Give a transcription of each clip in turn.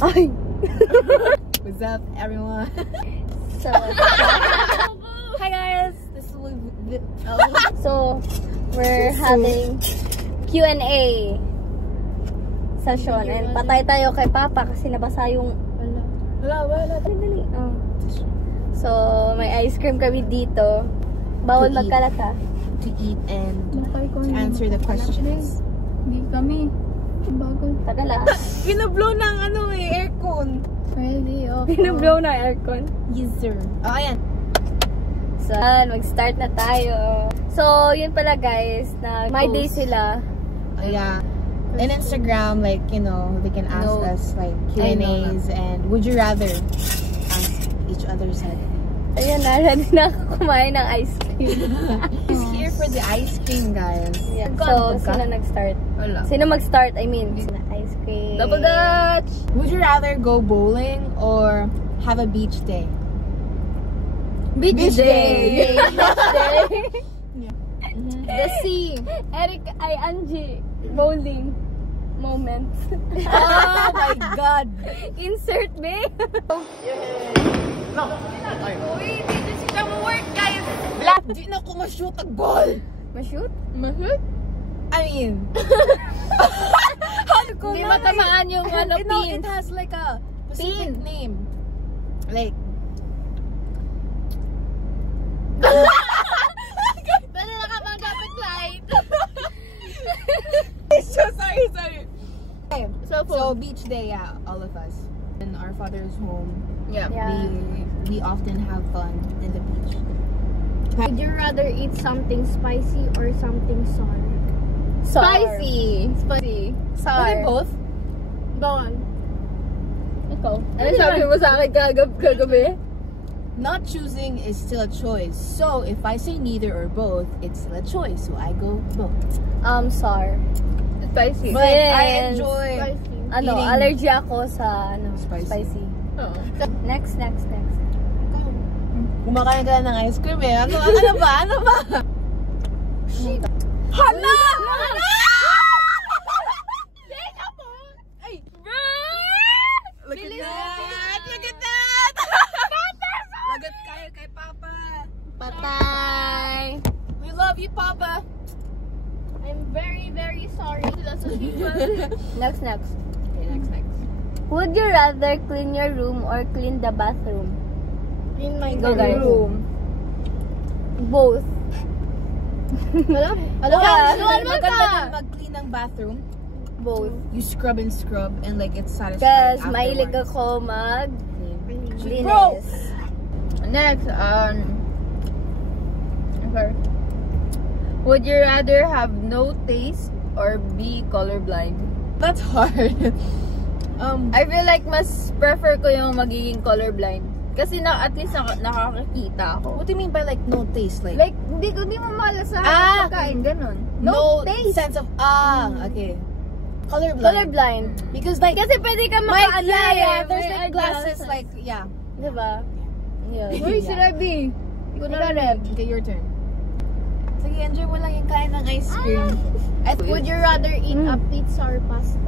Ay! What's up, everyone? So, hi guys! This is so, we're having Q&A session and patay tayo kay Papa kasi nabasa yung wala. Dali. So, may ice cream kami dito. Bawal magkalat ha. To eat and to answer the questions. Hindi kami. Bago. Tagal ah. Pinablow ng aircon. Pwede, okay. Pinablow na aircon. Yes, sir. Oh, ayan. So, mag-start na tayo. So, yun pala guys, na my day sila. Oh, yeah. In Instagram, like, you know, they can ask us like Q&As and would you rather ask each other said. Ayun na, ready na ako kumain ng ice cream. He's here for the ice cream, guys. Yeah. So, sino nag-start? Wala. Sino mag-start? I mean, ice cream. Double Dutch! Would you rather go bowling or have a beach day? Beach day! The sea. Eric, Angie. Bowling. Moment. Oh my God! Insert me. Uy, dito sila mo work, guys! Black! Di na ako ma-shoot ang ball! Ma-shoot? Mahal? I mean... Hindi matamaan yung No, pin. it has like a specific name. Like... Dali na ka mga dapat light. Sorry. Okay, so beach day, yeah, all of us. In our father's home, Yeah. we often have fun in the beach. Would you rather eat something spicy or something sour? Spicy. Are Sour. they both? Go on. Ikaw. Ano sabi mo sa akin kagabi? Not choosing is still a choice. So if I say neither or both, it's still a choice. So I go both. Sour. Spicy. But I Yes. enjoy Spicy. Ano, eating allergy ako sa spicy. Oo. Next. kumakain ka ng ice cream eh. Ano ba? Hala! Ay! Look at that! Lagat kayo kay Papa. Patay. We love you, Papa. I'm very, very sorry. That's what Next. Okay, next. Would you rather clean your room or clean the bathroom? in my Go, guys. room. Both. Alam Maganda mag-clean ng bathroom. Both. You scrub and like it's satisfying Because afterwards. mahilig ako Bro! mag-linis. Next, okay. Would you rather have no taste or be colorblind? That's hard. I feel like mas prefer ko yung magiging colorblind. Kasi at least nakakakita ako. What do you mean by like no taste? Like Like, hindi mo malasahan Ah! pagkain, ganun. no taste. sense of okay. Colorblind. Colorblind. Because like Kasi pwede ka like maka-adjust. there's like glasses like yeah. Diba? Yun. Uy, si Reby. Ikaw na, Reb. Okay, your turn. Sige, enjoy mo lang yung kain ng ice cream. Would you rather eat a pizza or pasta?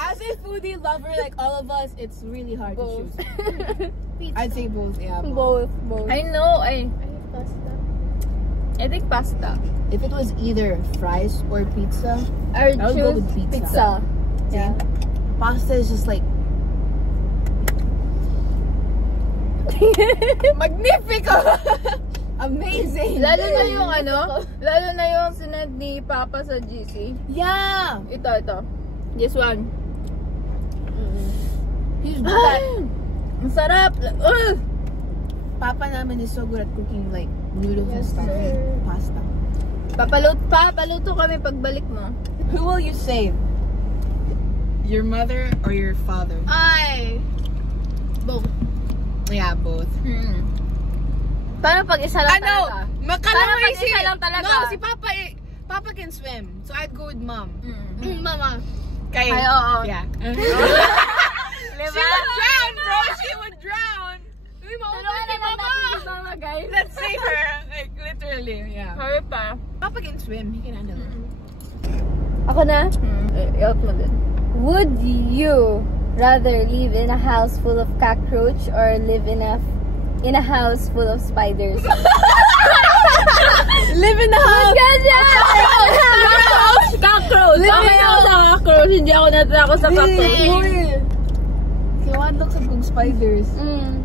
As a foodie lover like all of us, it's really hard to choose. I'd say both, yeah. Both. I know, I eat pasta. I think pasta. If it was either fries or pizza, I I would go with pizza. Pizza. Yeah. Pasta is just like magnifico. Amazing. Lalo na yung lalo na yung sinad ni Papa sa GC. Yeah. Ito. This one. He's that. Ang sarap. Papa namin is so good at cooking like noodles and stuff. Pasta. Papaluto kami pagbalik mo. Who will you save? Your mother or your father? Both. Yeah, both. Paano pag isa lang Ano? talaga? Paano pag isa lang talaga? No, si Papa, Papa can swim. So I'd go with Mom. Mama. Kayo. Ay, oo. Yeah. Diba? She would drown, bro! She would drown! Tulungan naman natin si Mama, guys. Let's save her. Like, literally, yeah. Sorry pa. Papa can swim. He can handle it. Ako na? i-out mo din. Would you rather live in a house full of cockroach or live in a house full of spiders? Live in the house! Cockroach! Okay ako sa cockroach. Hindi ako natakot sa cockroach. Kiwan lang sa kong spiders. Mm.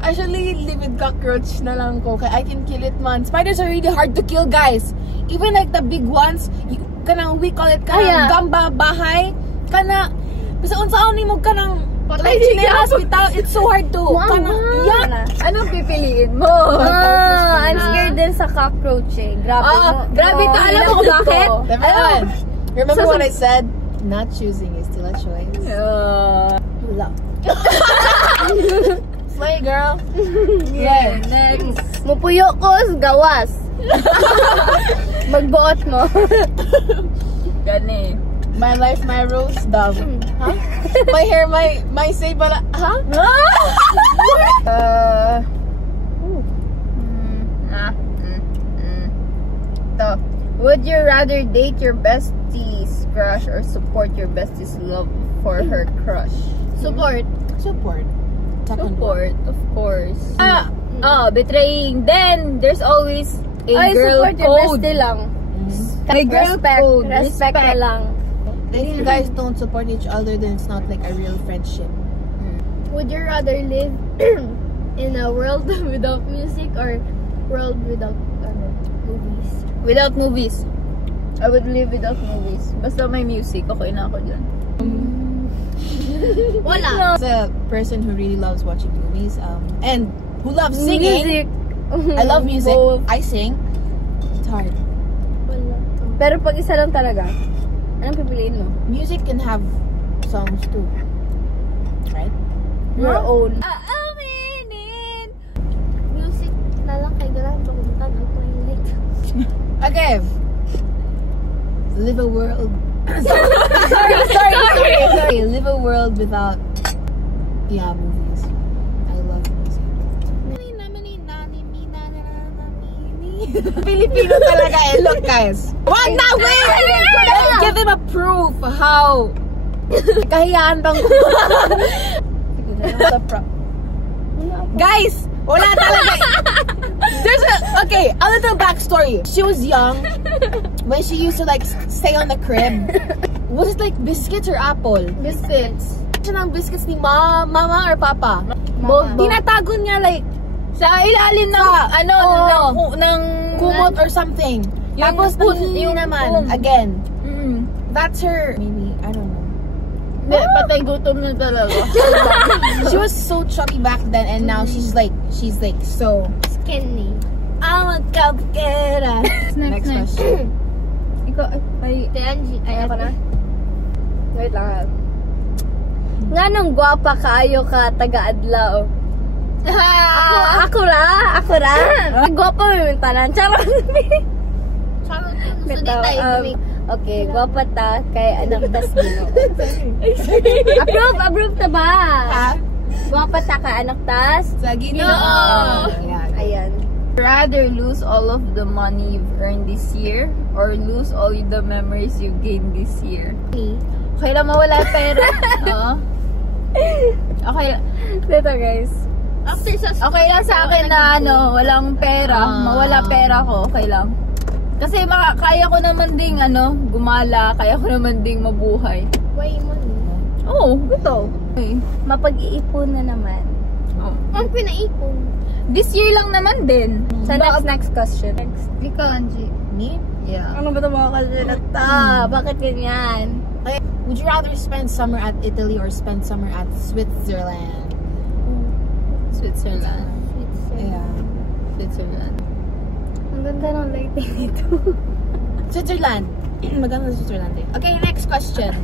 Actually, live with cockroach na lang ko. Kaya I can kill it man. Spiders are really hard to kill, guys. Even like the big ones, we call it gamba bahay. Basta unsaon ni mo kanang like chinelas without, it's so hard to Anong pipiliin mo? I'm scared din sa cockroach eh. Grabe ka. Alam mo kung bakit? Remember what I said? Not choosing is still a choice. Wala. Slay, girl. Yeah, next. Mupuyo ko, gawas. Magbuot mo. Gani. My life, my rules, dog. Huh? My hair, my say pala. Huh? Would you rather date your bestie's crush or support your bestie's love for her crush? Support. Support. Support, of course. Betraying. Then, there's always a girl support your code. bestie lang. A girl code. Respect na lang. If you guys don't support each other, then it's not like a real friendship. Would you rather live in a world without music or world without movies? Without movies. I would live without movies. Basta may music, okay na ako dyan. Wala. As a person who really loves watching movies, and who loves singing. Music. I love music. Both. I sing. It's hard. Wala. Pero pag isa lang talaga, anong pipiliin mo? Music can have songs too, right? Your own. Music na lang kay ganahan paguntan ang toilet. Okay. Live a world. Sorry. Live a world without movies. I love music. Filipino talaga eh. Look, guys. Wag na, wait! Let's give them a proof how kahiyaan bang guys, wala talaga. There's a little backstory. She was young when she used to like stay on the crib. Was it like biscuits or apple? Biscuits. Siya ng biscuits ni mama or papa? Both. Tinatago niya like Sa ilalim ng, ng kumot or something. Yung Tapos spoon, yung yung naman, spoon. again. That's her, maybe, I don't know. Patay gutom na talaga. She was so chubby back then and now she's like so Skinny. I'm a cupcake. Next question. Ikaw, ay, Ako na? Wait lang. Nga nung gwapa kaayo ka taga-adlaw. Ako ra. Gwapa may tanan. Charot. Okay, gwapa ta kay anak tas Ginoo. Approve ta ba? Ha? Gwapa ta ka anak tas Sa Ginoo. Yeah. Ayan. rather lose all of the money you've earned this year or lose all the memories you gained this year? Okay lang mawala pera. Okay. Dito guys. Okay lang sa akin na walang pera, mawala pera ko, okay lang. Kasi kaya ko naman ding gumala, kaya ko naman ding mabuhay. Why money? Oo, gusto. Okay. Mapag-iipon na naman. Ang pinaipon. This year lang naman din. Sa next question. Ikaw, Angie. Me? Yeah. Ano ba ito mga kasinata? Bakit ganyan? Would you rather spend summer at Italy or spend summer at Switzerland? Switzerland. Yeah. Switzerland. Ang ganda ng lighting nito. Switzerland. Maganda sa Switzerland eh. Okay, next question.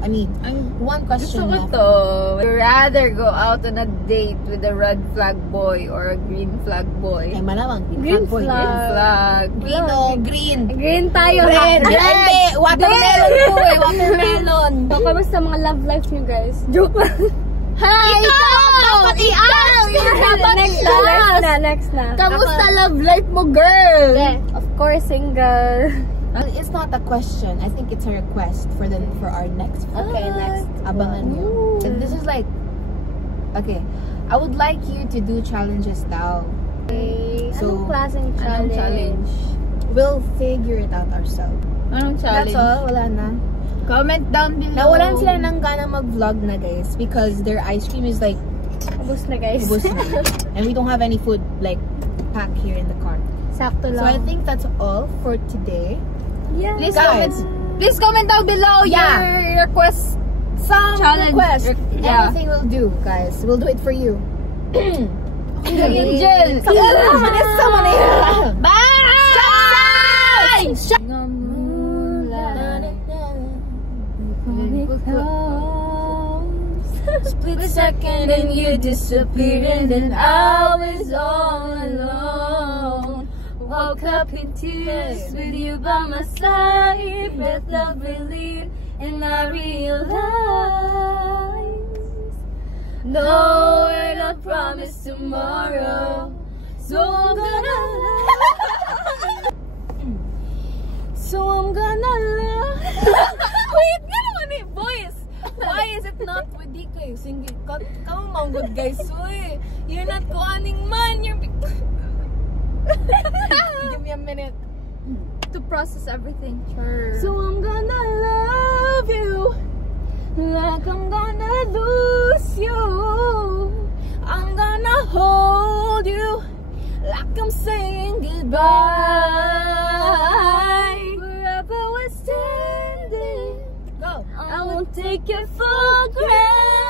I mean, one question Gusto ko left. to. Would you rather go out on a date with a red flag boy or a green flag boy? Ay, malamang. Green boy. flag. Green flag. Green o green. Green tayo. Red. Hindi. Watermelon po eh. Watermelon. So, kamusta mga love life niyo guys? Joke lang. Hi! Dapat i-ask! Next na. Kamusta love life mo, girl? Of course, single. It's not a question. I think it's a request for our next vlog. Okay, next. Abangan nyo. And this is like, okay, I would like you to do challenges daw. Okay. So, Anong klaseng challenge? challenge? We'll figure it out ourselves. Anong challenge? That's all. Wala na. Comment down below. Nawalan sila ng gana mag-vlog na, guys, because their ice cream is like Ubus na, guys. ubos na. And we don't have any food like packed here in the car. Sakto So I lang. think that's all for today. Yeah. Guys. Please comment down below Yeah. your request. Some Challenge. request. Yeah. Anything will do, guys. We'll do it for you. Angel. Someone here. Bye! Split second and you disappeared, and then I was all alone. Woke up in tears with you by my side, breath of relief, and I realized no, we're not promised tomorrow, so I'm gonna Wait, gano'n eh, boys. Why is it not with di kayo? Single, come on, good guys. Uy, you're not kuaning man. You're... Give me a minute. To process everything. So I'm gonna love you like I'm gonna lose you. I'm gonna hold you like I'm saying goodbye. Forever we're standing. Go. I won't take it for granted.